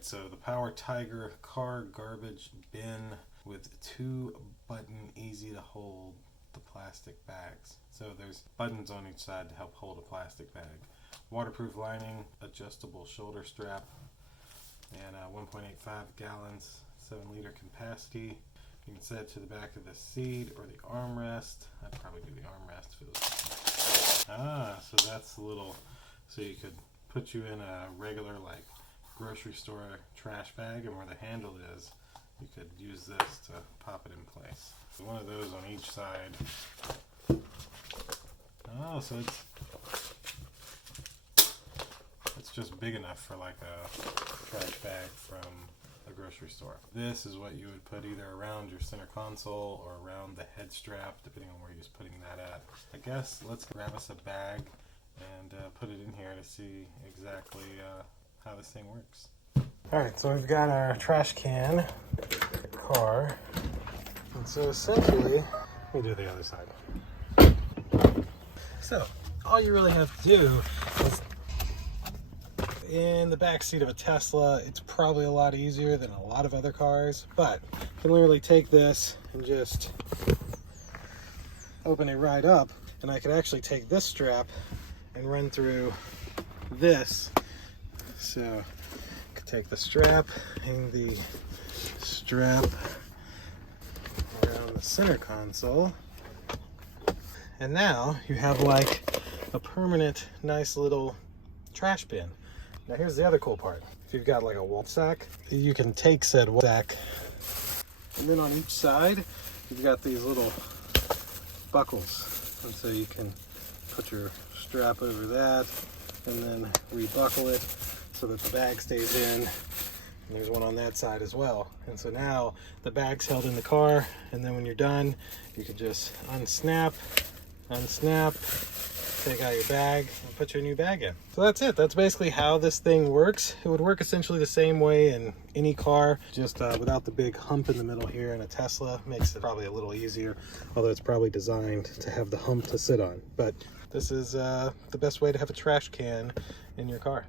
Alright, so the Powertiger car garbage bin with 2-button, easy to hold the plastic bags. So there's buttons on each side to help hold a plastic bag. Waterproof lining, adjustable shoulder strap, and 1.85 gallons, 7-liter capacity. You can set it to the back of the seat or the armrest. I'd probably do the armrest for this. So that's a little, so you could put you in a regular like grocery store trash bag, and where the handle is, you could use this to pop it in place. So one of those on each side. Oh, so it's just big enough for like a trash bag from a grocery store. This is what you would put either around your center console or around the head strap, depending on where you're putting that at. I guess let's grab us a bag and put it in here to see exactly how this thing works. Alright, so we've got our trash can car, and so essentially, let me do the other side. So, all you really have to do is, in the back seat of a Tesla, it's probably a lot easier than a lot of other cars, but you can literally take this and just open it right up, and I could actually take this strap and run through this. So I could take the strap, hang the strap around the center console, and now you have like a permanent nice little trash bin. Now here's the other cool part. If you've got like a wall sack, you can take said wall sack, and then on each side you've got these little buckles, and so you can put your strap over that and then rebuckle it so that the bag stays in. And there's one on that side as well. And so now the bag's held in the car, and then when you're done, you can just unsnap, take out your bag, and put your new bag in. So that's it. That's basically how this thing works. It would work essentially the same way in any car, just without the big hump in the middle here in a Tesla. Makes it probably a little easier, although it's probably designed to have the hump to sit on. But this is the best way to have a trash can in your car.